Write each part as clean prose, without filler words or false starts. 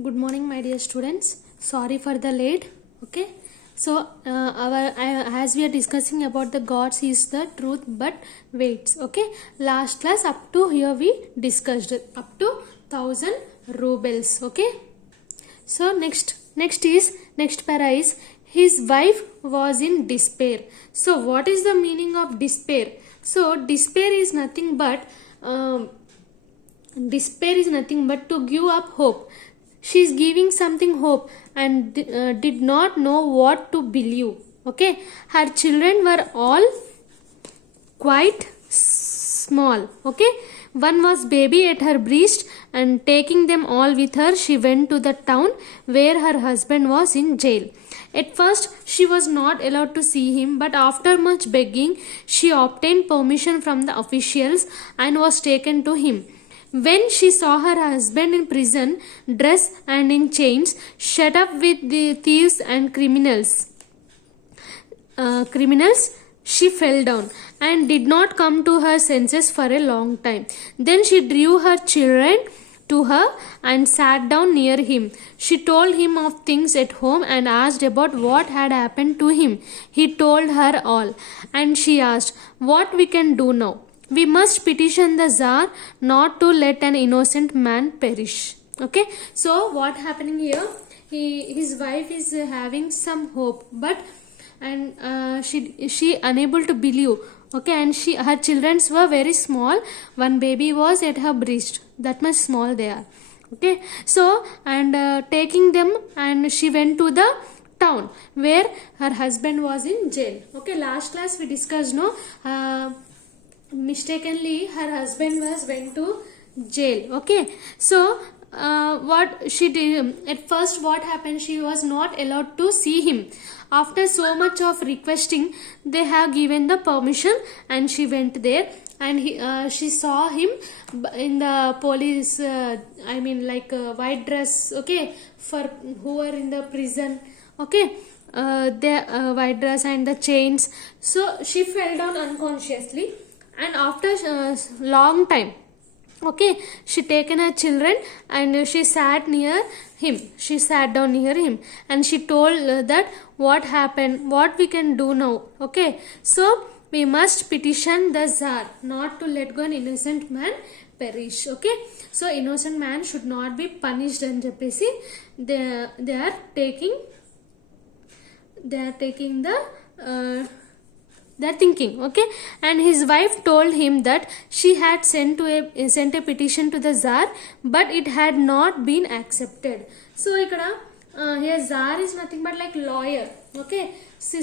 Good morning, my dear students. Sorry for the late. Okay. So, as we are discussing about the gods is the truth, but waits. Okay. Last class up to here we discussed up to 1,000 rubles. Okay. So next para is his wife was in despair. So what is the meaning of despair? So despair is nothing but to give up hope. She is giving something hope and did not know what to believe. Okay, her children were all quite small. Okay, one was baby at her breast, and taking them all with her, she went to the town where her husband was in jail. At first, she was not allowed to see him, but after much begging, she obtained permission from the officials and was taken to him. When she saw her husband in prison, dressed and in chains, shut up with the thieves and criminals, she fell down and did not come to her senses for a long time. Then she drew her children to her and sat down near him. She told him of things at home and asked about what had happened to him. He told her all, and she asked what we can do now. We must petition the Tsar not to let an innocent man perish. Okay, so what happening here? His wife is having some hope, but she unable to believe. Okay, and her children were very small. One baby was at her breast, that much small they are. Okay, so and taking them, and she went to the town where her husband was in jail. Okay, last class we discussed, no, mistakenly her husband went to jail. Okay, so what she did at first, what happened, she was not allowed to see him. After so much of requesting, they have given the permission, and she went there, and she saw him in the police, white dress. Okay, for who are in the prison. Okay, the white dress and the chains. So she fell down unconsciously, and after long time, okay, she taken her children and she sat near him. She sat down near him, and she told that what happened, what we can do now. Okay, so we must petition the Tsar not to let go an innocent man perish. Okay, so innocent man should not be punished and చెప్పేసి they are taking the they're thinking. Okay, and his wife told him that she had sent a petition to the Tsar, but it had not been accepted. So ikkada here Tsar is nothing but like lawyer. Okay, she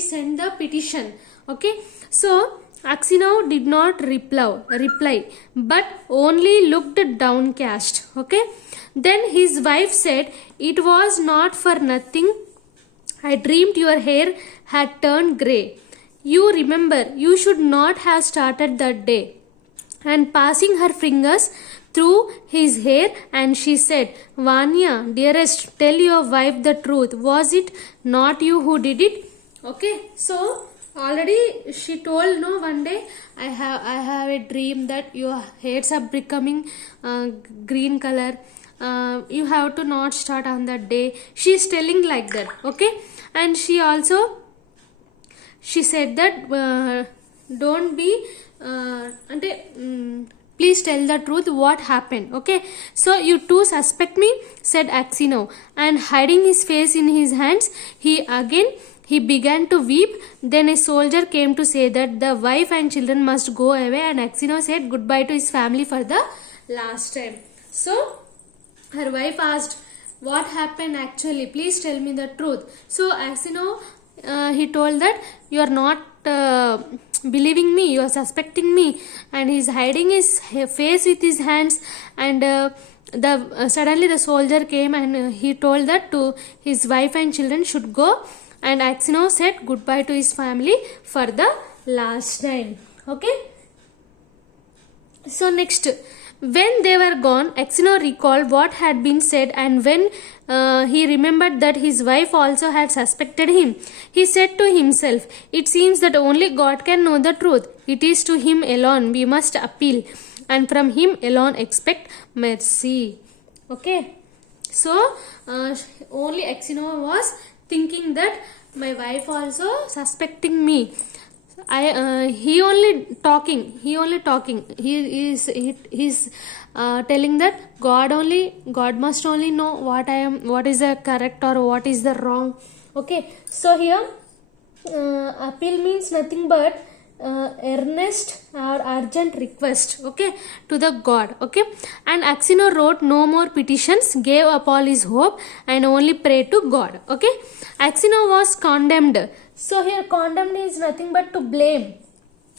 sent the petition. Okay, so Aksionov did not reply, but only looked downcast. Okay, then his wife said, "It was not for nothing I dreamed your hair had turned grey. You remember, you should not have started that day." And passing her fingers through his hair, and she said, "Vanya, dearest, tell your wife the truth. Was it not you who did it?" Okay, so already she told, no, one day I have a dream that your hairs are becoming green color. You have to not start on that day. She is telling like that. Okay, and she said that don't be please tell the truth what happened. Okay, so you too suspect me, said Aksionov, and hiding his face in his hands, he began to weep. Then a soldier came to say that the wife and children must go away, and Aksionov said goodbye to his family for the last time. So her wife asked, what happened actually? Please tell me the truth. So Aksionov, he told that you are not believing me, you are suspecting me, and he is hiding his face with his hands. And suddenly the soldier came, and he told that to his wife and children should go, and Aksionov said goodbye to his family for the last time. Okay, so next, when they were gone, Aksionov recalled what had been said, and when he remembered that his wife also had suspected him, he said to himself, "It seems that only God can know the truth. It is to him alone we must appeal, and from him alone expect mercy." Okay. So only Axino was thinking that my wife also suspecting me. He only talking. He's telling that God must only know what is the correct or what is the wrong. Okay, so here appeal means nothing but earnest or urgent request, okay, to the God. Okay, and Axino wrote no more petitions, gave up all his hope, and only prayed to God. Okay, Axino was condemned. So here condemned is nothing but to blame.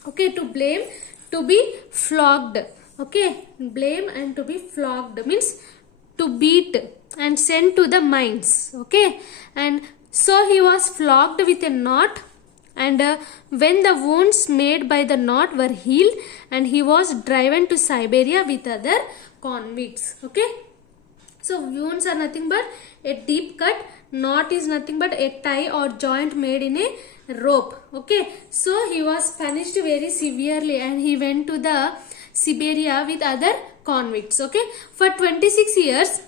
Okay, to blame, to be flogged. Okay, blame and to be flogged means to beat and sent to the mines. Okay, and so he was flogged with a knot, and when the wounds made by the knot were healed, and he was driven to Siberia with other convicts. Okay, so wounds are nothing but a deep cut, knot is nothing but a tie or joint made in a rope. Okay, so he was punished very severely and he went to the Siberia with other convicts. Okay, for 26 years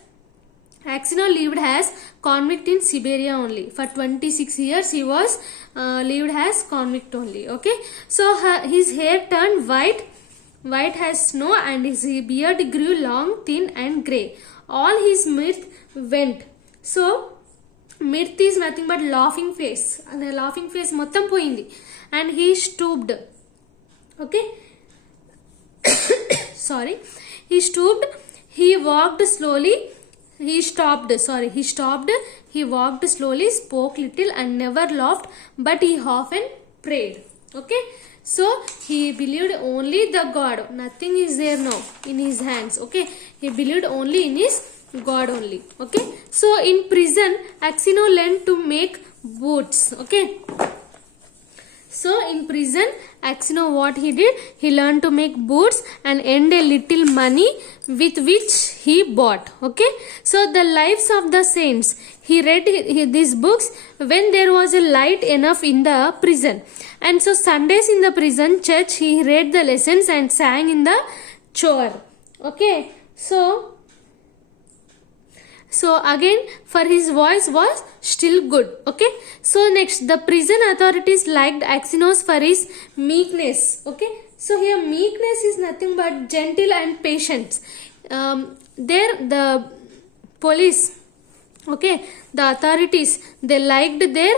Axino lived as convict in Siberia only. For 26 years he was lived as convict only. Okay, so his hair turned white as snow, and his beard grew long, thin and grey. All his mirth went. So mirth is nothing but laughing face, and the laughing face mottam poindi, and he stooped. Okay, sorry, he stooped, he walked slowly, he stopped, he walked slowly, spoke little and never laughed, but he often prayed. Okay, so he believed only the God, nothing is there now in his hands. Okay, he believed only in his God only. Okay, so in prison Axino learned to make boots. Okay, so in prison Axino what he did, he learned to make boots and earned a little money with which he bought. Okay, so the lives of the saints, he read these books when there was a light enough in the prison, and so Sundays in the prison church he read the lessons and sang in the choir. Okay, so again for his voice was still good. Okay, so next the prison authorities liked Axenos for his meekness. Okay, so here meekness is nothing but gentle and patient. There the police, okay, the authorities, they liked their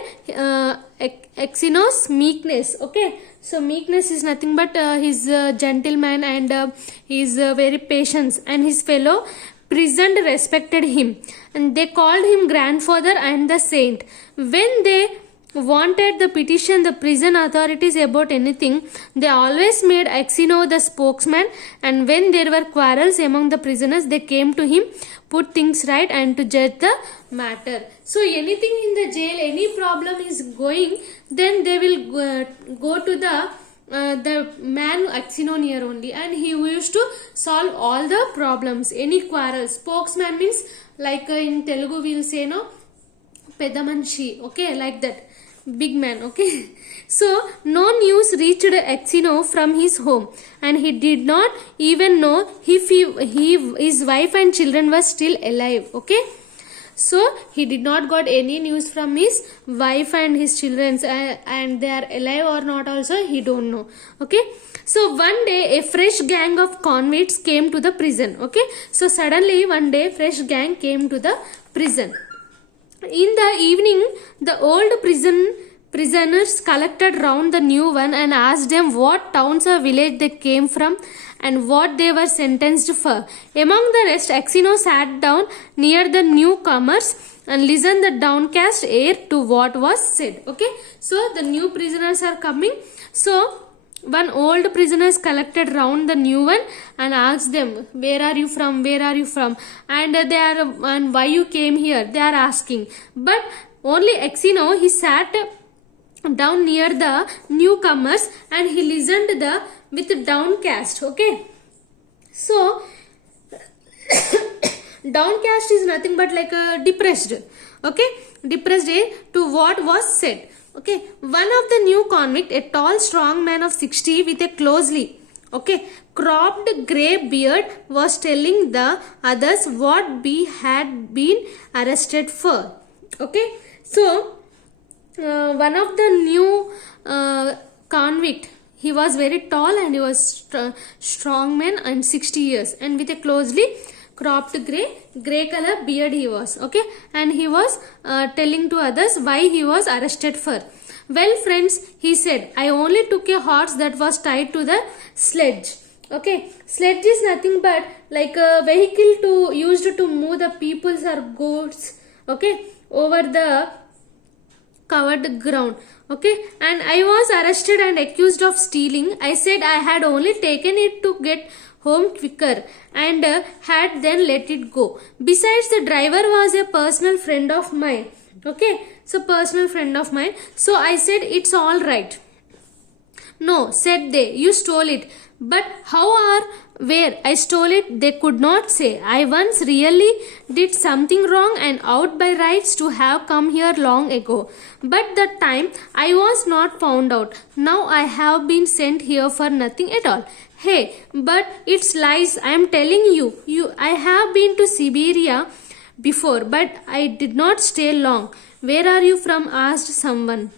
Axenos meekness. Okay, so meekness is nothing but his gentleman, and his very patient, and his fellow prisoned respected him, and they called him grandfather and the saint. When they wanted the petition the prison authorities about anything, they always made Axino the spokesman, and when there were quarrels among the prisoners, they came to him, put things right, and to judge the matter. So anything in the jail, any problem is going, then they will go to the man Axino near only, and he used to solve all the problems, any quarrels. Spokesman means like in Telugu we will say no, pedamanshi. Okay, like that, big man. Okay, so no news reached Axino from his home, and he did not even know if his wife and children were still alive. Okay, so he did not got any news from his wife and his children, and they are alive or not also he don't know. Okay, so one day a fresh gang of convicts came to the prison. Okay, so suddenly one day fresh gang came to the prison. In the evening the old prisoners collected round the new one and asked them what towns or village they came from and what they were sentenced for. Among the rest, Axino sat down near the newcomers and listened the downcast air to what was said. Okay, so the new prisoners are coming. So one old prisoners collected round the new one and asked them, where are you from, and and why you came here, they are asking. But only Axino, he sat down near the newcomers and he listened with downcast. Okay, so downcast is nothing but like a depressed. Okay, depressed to what was said. Okay, one of the new convict, a tall strong man of 60 with a cropped grey beard was telling the others what B had been arrested for. Okay, so one of the new convict, he was very tall and he was strong man and 60 years and with a closely cropped gray color beard he was. Okay, and he was telling to others why he was arrested for. Well friends, he said, I only took a horse that was tied to the sledge. Okay, sledge is nothing but like a vehicle to used to move the peoples or goods, okay, over the covered ground. Okay, and I was arrested and accused of stealing. I said I had only taken it to get home quicker and had then let it go. Besides, the driver was a personal friend of mine. Okay, so personal friend of mine. So I said it's all right. No, said they, you stole it. But how or where I stole it, they could not say. I once really did something wrong and out by rights to have come here long ago. But that time I was not found out. Now I have been sent here for nothing at all. Hey, but it's lies. I am telling you. I have been to Siberia before, but I did not stay long. Where are you from? Asked someone.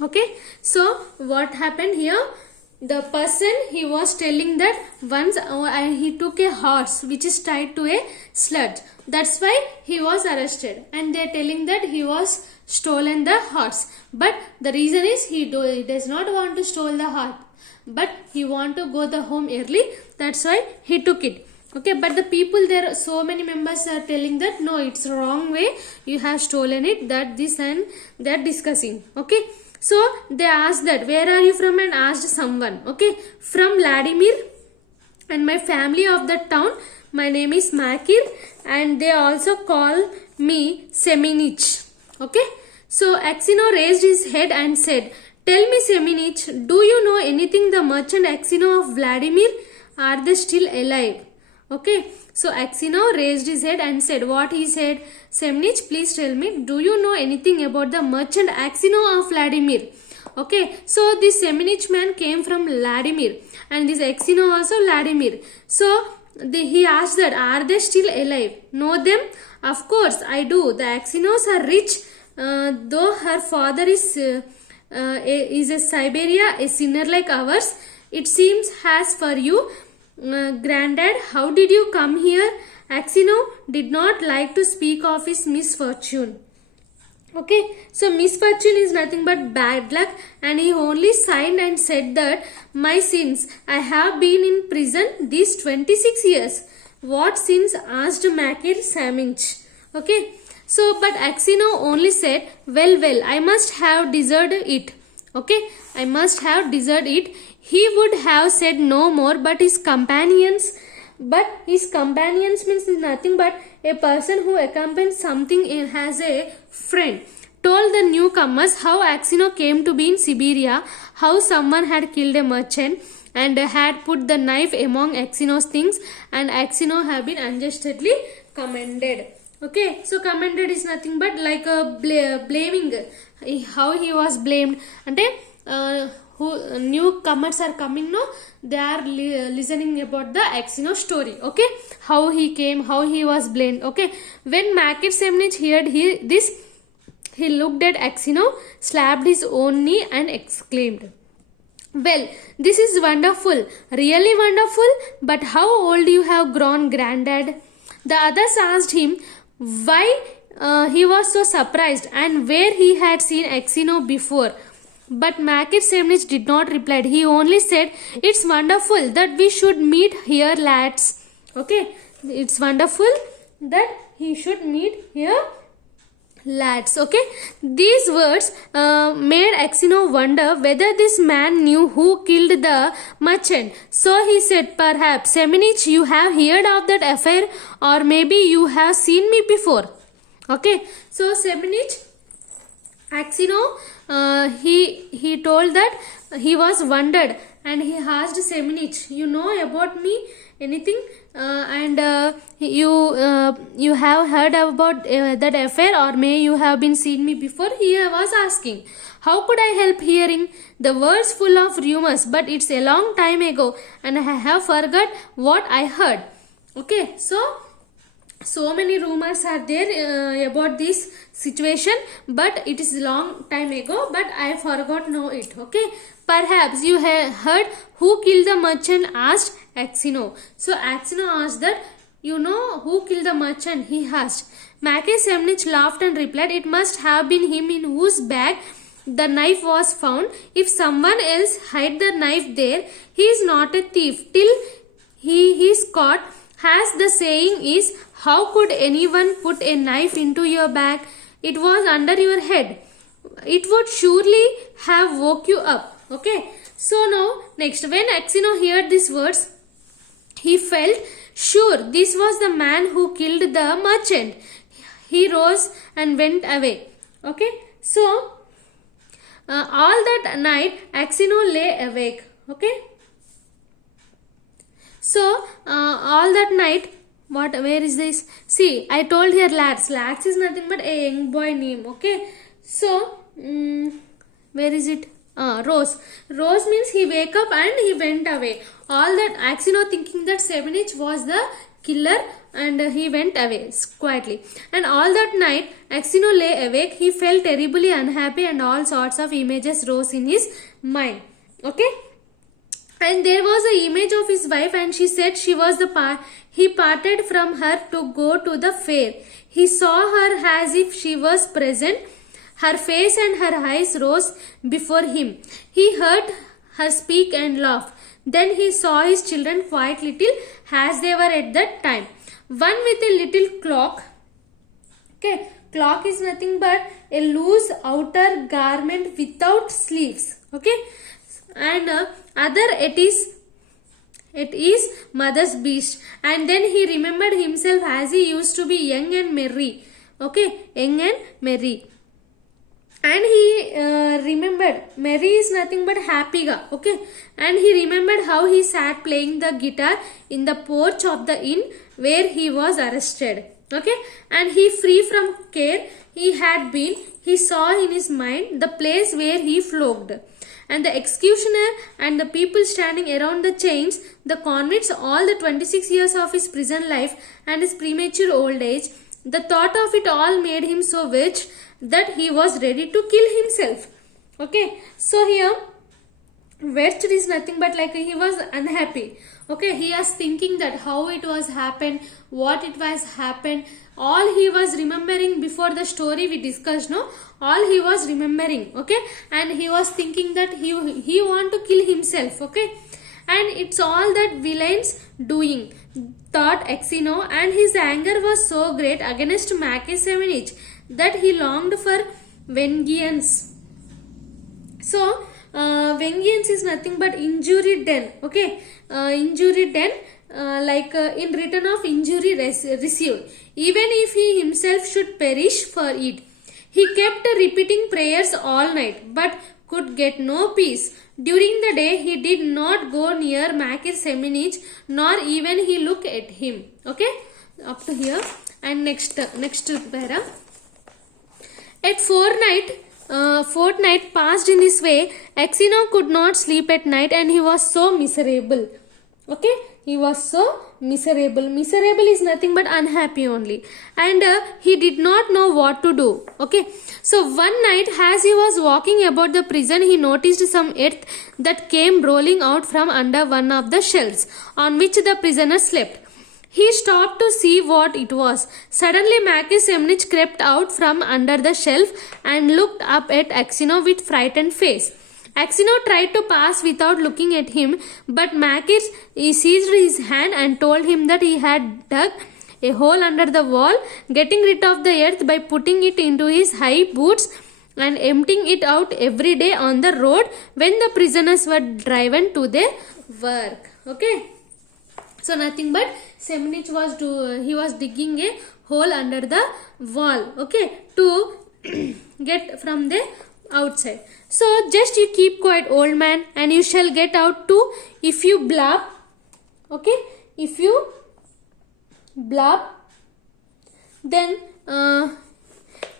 Okay, so what happened here? The person, he was telling that once he took a horse which is tied to a sledge. That's why he was arrested. And they are telling that he was stolen the horse. But the reason is he does not want to steal the horse. But he want to go the home early. That's why he took it. Okay, but the people there, so many members are telling that no, it's wrong way. You have stolen it. That this and they are discussing. Okay. So they asked that where are you from and asked someone. Okay, from Vladimir and my family of that town. My name is Makir and they also call me Seminich. Okay, so Axino raised his head and said, tell me Seminich, do you know anything the merchant Axino of Vladimir? Are they still alive? Okay, so Axino raised his head and said, what he said? Seminich, please tell me, do you know anything about the merchant Axino of Vladimir? Okay, so this Seminich man came from Vladimir and this Axino also Vladimir. So he asked that, are they still alive? Know them? Of course, I do. The Axinos are rich, though her father is a Siberia, a sinner like ours. It seems as for you, Granddad, how did you come here? Axino did not like to speak of his misfortune. Okay, so misfortune is nothing but bad luck and he only signed and said that my sins, I have been in prison these 26 years. What sins? Asked Makir Seminich. Okay, so but Axino only said, well, I must have deserved it. Okay, I must have deserved it. He would have said no more, but his companions means nothing but a person who accompanies something as a friend, told the newcomers how Axino came to be in Siberia, how someone had killed a merchant and had put the knife among Axino's things and Axino had been unjustly commended. Okay, so commended is nothing but like a blaming, how he was blamed. And who newcomers are coming, no, they are listening about the Axino story. Okay, how he came, how he was blamed. Okay, when Makir Seminich heard this, he looked at Axino, slapped his own knee and exclaimed, well, this is wonderful, really wonderful, but how old you have grown, Granddad? The others asked him why he was so surprised and where he had seen Axino before. But Makir Seminich did not reply. He only said, it's wonderful that we should meet here, lads. Okay, it's wonderful that he should meet here, lads. Okay, these words made Axino wonder whether this man knew who killed the merchant. So he said, perhaps, Seminich, you have heard of that affair or maybe you have seen me before. Okay, so Seminich, Axino, he told that he was wondered and he asked Seminich, you know about me? anything? And you have heard about that affair, or may you have been seen me before? He was asking. How could I help hearing the words full of rumors? But it's a long time ago, and I have forgot what I heard. Okay, so many rumors are there about this situation, but it is long time ago, but I forgot know it. Okay, perhaps you have heard who killed the merchant, asked Axino. So Axino asked that, you know who killed the merchant, he asked. Mackay Semnich laughed and replied, it must have been him in whose bag the knife was found. If someone else hid the knife there, he is not a thief till he is caught. As the saying is, how could anyone put a knife into your bag? It was under your head. It would surely have woke you up. Okay. So now, next, when Axino heard these words, he felt sure this was the man who killed the merchant. He rose and went away. Okay. So, all that night, Axino lay awake. Okay. So, all that night, where is this? See, I told here lads. Lads is nothing but a young boy name. Okay. So, where is it? Rose. Rose means he wake up and he went away. All that Axino thinking that Semenich was the killer, and he went away quietly. And all that night, Axino lay awake. He felt terribly unhappy, and all sorts of images rose in his mind. Okay. And there was an image of his wife, and she said she was he parted from her to go to the fair. He saw her as if she was present. Her face and her eyes rose before him. He heard her speak and laugh. Then he saw his children quite little as they were at that time. One with a little cloak. Okay, cloak is nothing but a loose outer garment without sleeves. Okay, and other it is mother's beast. And then he remembered himself as he used to be young and merry. Okay, young and merry. And he remembered, merry is nothing but happy ga. Okay, and he remembered how he sat playing the guitar in the porch of the inn where he was arrested. Okay, and he, free from care he had been, he saw in his mind the place where he flogged, and the executioner and the people standing around the chains, the convicts, all the 26 years of his prison life and his premature old age. The thought of it all made him so rich that he was ready to kill himself. Okay, so here wretched is nothing but like he was unhappy. Okay, he was thinking that how it was happened, what it was happened, all he was remembering before the story we discussed, no, all he was remembering. Okay, and he was thinking that he want to kill himself. Okay, and it's all that villain's doing, thought Axino, and his anger was so great against Mackay Semenich that he longed for vengeance. So, vengeance is nothing but injury done. Okay, injury done, in return of injury received, even if he himself should perish for it. He kept repeating prayers all night, but could get no peace. During the day, he did not go near Mackay Semenich, nor even he look at him. Okay, up to here. And next para. At fortnight passed in this way. Axino could not sleep at night, and he was so miserable. Okay, he was so miserable. Miserable is nothing but unhappy only, and he did not know what to do. Okay, so one night as he was walking about the prison, he noticed some earth that came rolling out from under one of the shelves on which the prisoner slept. He stopped to see what it was. Suddenly Mackay Semenich crept out from under the shelf and looked up at Axino with frightened face. Axino tried to pass without looking at him, but Mackay seized his hand and told him that he had dug a hole under the wall, getting rid of the earth by putting it into his high boots and emptying it out every day on the road when the prisoners were driven to their work. Okay. So nothing but Semenich was digging a hole under the wall, okay, to get from the outside. So just you keep quiet, old man, and you shall get out too if you blab. Okay, if you blab, then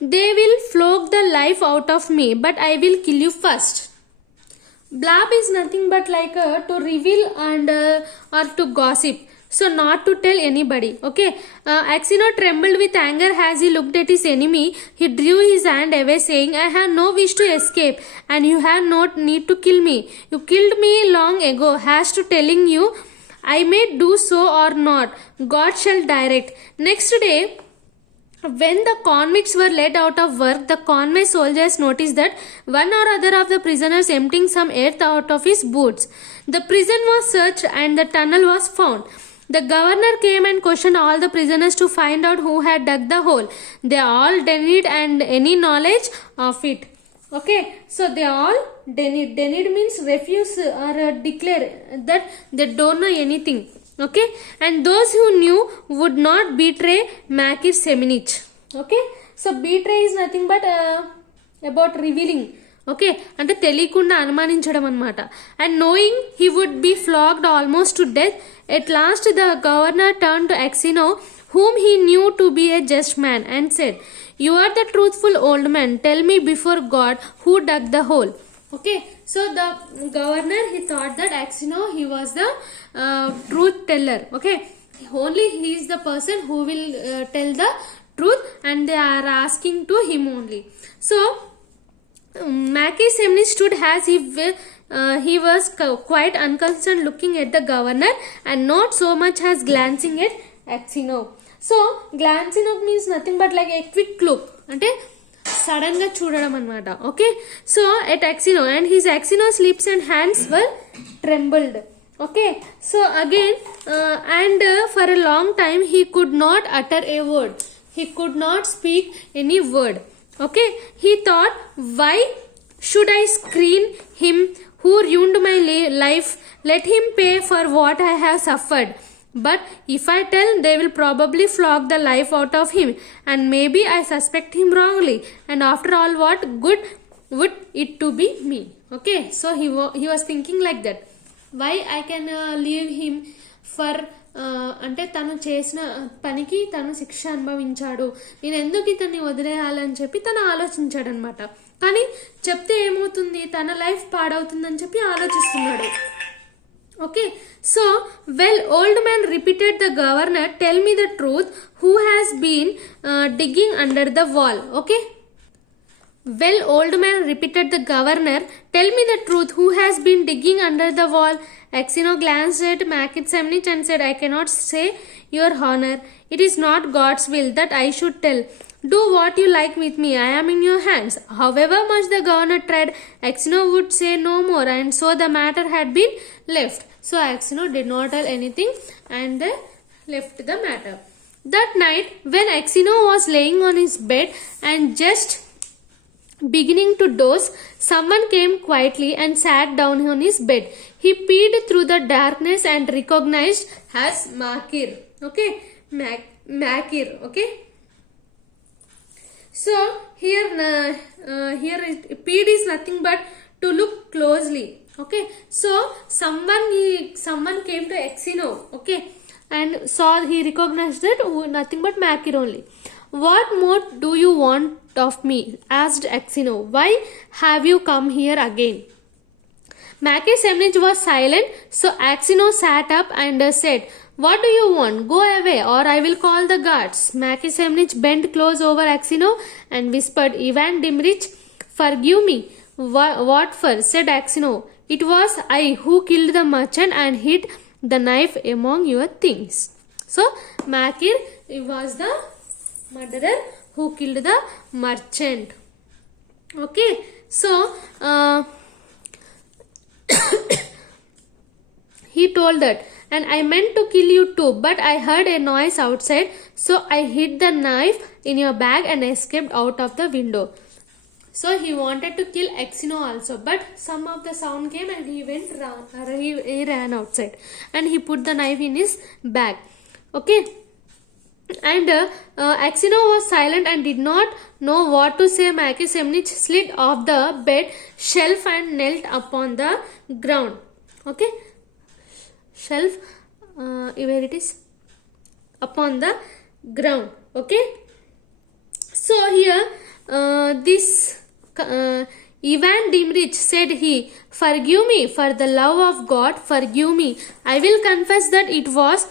they will flog the life out of me, but I will kill you first. Blab is nothing but like to reveal and or to gossip, so not to tell anybody. Okay, Axino trembled with anger as he looked at his enemy. He drew his hand away, saying, I have no wish to escape, and you have no need to kill me. You killed me long ago. As to telling you, I may do so or not, God shall direct. Next day, when the convicts were led out of work, the convoy soldiers noticed that one or other of the prisoners emptying some earth out of his boots. The prison was searched and the tunnel was found. The governor came and questioned all the prisoners to find out who had dug the hole. They all denied and any knowledge of it. Okay, so they all denied. Denied means refuse or declare that they don't know anything. Okay, and those who knew would not betray Makir Semenich. Okay, so betray is nothing but about revealing. Okay, అంటే తెలియకుండా అనుమానించడం అనమాట. And knowing he would be flogged almost to death. At last the governor turn to Axino, whom he knew to be a just man, and said, you are the truthful old man. Tell me before God who dug the hole. Okay, so the governor, he thought that Axino, he was the truth teller. Okay, only he is the person who will tell the truth, and they are asking to him only. So Makir Semenich stood as if he was quite unconcerned, looking at the governor and not so much as glancing at Axino. So glancing up means nothing but like a quick look, అంటే sudden గా చూడడం అన్నమాట. Okay, so at Axino, and his Axino's lips and hands were trembled. Okay, so again and for a long time he could not utter a word. He could not speak any word. Okay, he thought, why should I screen him who ruined my life? Let him pay for what I have suffered. But if I tell, they will probably flog the life out of him, and maybe I suspect him wrongly, and after all, what good would it to be me? Okay, so he was thinking like that. Why I can leave him for అంటే తను చేసిన పనికి తను శిక్ష అనుభవించాడు, నేను ఎందుకు ఇతన్ని వదిలేయాలని చెప్పి తను ఆలోచించాడు అనమాట. కానీ చెప్తే ఏమవుతుంది, తన లైఫ్ పాడవుతుందని చెప్పి ఆలోచిస్తున్నాడు. Okay, so well old man repeated the governor, tell me the truth, who has been digging under the wall. Okay, well, old man, repeated the governor, tell me the truth, who has been digging under the wall? Axino glanced at Makir Semenich and said, I cannot say, your honor. It is not God's will that I should tell. Do what you like with me, I am in your hands. However much the governor tried, Axino would say no more, and so the matter had been left. So Axino did not tell anything, and they left the matter. That night, when Axino was laying on his bed and just beginning to doze, someone came quietly and sat down on his bed. He peered through the darkness and recognized as Makir. Okay, Makir. Okay, so here peed is nothing but to look closely. Okay, so someone came to Axino. Okay, and he recognized that nothing but Makir only. What more do you want of me? Asked Axino. Why have you come here again? Makir Semenich was silent, so Axino sat up and said, what do you want? Go away or I will call the guards. Makir Semenich bent close over Axino and whispered, Ivan Dimrich, forgive me. What for? Said Axino. It was I who killed the merchant and hid the knife among your things. So Makir was the murderer who killed the merchant. Okay, so he told that, and I meant to kill you too, but I heard a noise outside, so I hid the knife in your bag and escaped out of the window. So he wanted to kill Axino also, but some of the sound came and he ran outside, and he put the knife in his bag. Okay, and Axino was silent and did not know what to say. Makir Semenich slid off the bed shelf and knelt upon the ground. Okay, shelf where it is, upon the ground. Okay, so here this Ivan Dimrich said, he, forgive me, for the love of God, forgive me. I will confess that it was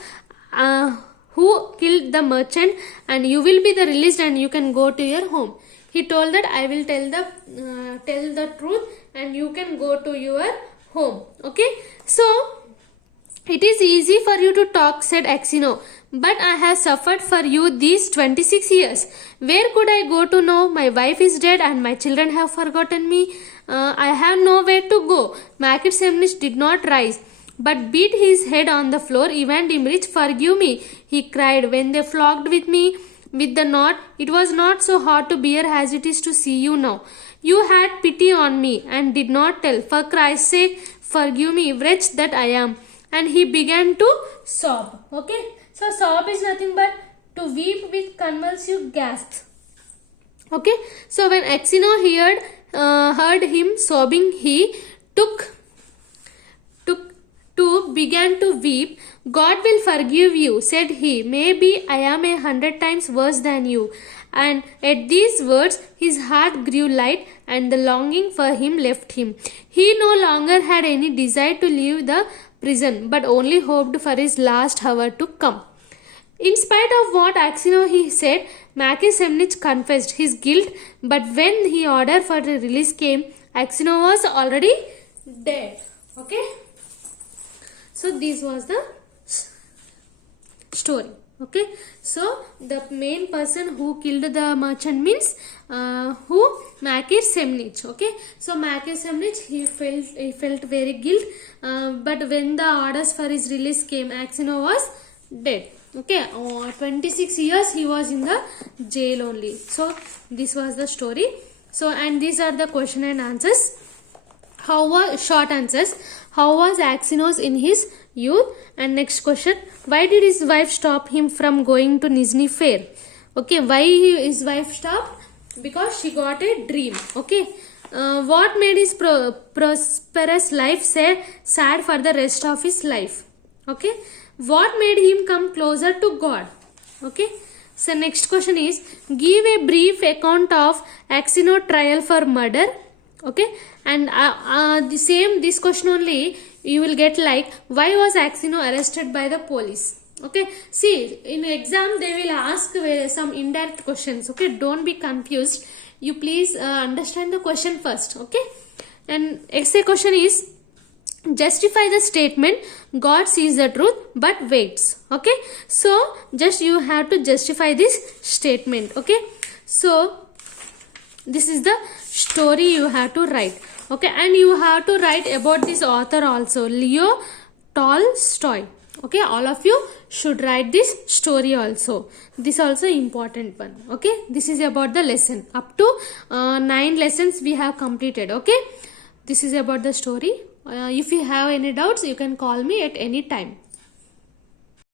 who killed the merchant, and you will be the released and you can go to your home. He told that I will tell the truth and you can go to your home. Okay, so it is easy for you to talk, said Axino, but I have suffered for you these 26 years. Where could I go to now? My wife is dead and my children have forgotten me. I have nowhere to go. Makir Semnich did not rise, but beat his head on the floor. Ivan Dimrich, forgive me, he cried. When they flogged with me with the knot, it was not so hard to bear as it is to see you now. You had pity on me and did not tell. For Christ's sake, forgive me, wretch that I am. And he began to sob. Okay, so sob is nothing but to weep with convulsive gasps. Okay, so when Axino heard him sobbing, he began to weep. God will forgive you, said he. Maybe I am 100 times worse than you. And at these words, his heart grew light and the longing for him left him. He no longer had any desire to leave the prison, but only hoped for his last hour to come. In spite of what Axino he said, Makir Semnich confessed his guilt, but when the order for the release came, Axino was already dead. Okay, so this was the story. Okay, so the main person who killed the merchant means Makir Semnich. Okay, so Makir Semnich, he felt very guilt, but when the orders for his release came, Axino was dead. Okay, 26 years he was in the jail only. So this was the story. So, and these are the question and answers. Short answers. How was Axenos in his youth? And next question, why did his wife stop him from going to Nizhny Fair? Okay, why his wife stopped? Because she got a dream. Okay, what made his prosperous life sad for the rest of his life? Okay, what made him come closer to God? Okay, so next question is, give a brief account of Axino trial for murder. Okay, and this question only you will get, like, why was Axino arrested by the police? Okay, see, in exam they will ask some indirect questions. Okay, don't be confused. You please understand the question first. Okay, and essay question is, justify the statement, God sees the truth but waits. Okay, so just you have to justify this statement. Okay, so this is the story you have to write. Okay, and you have to write about this author also, Leo Tolstoy. Okay, all of you should write this story also. This also important one. Okay, this is about the lesson. Up to 9 lessons we have completed. Okay, this is about the story. If you have any doubts, you can call me at any time.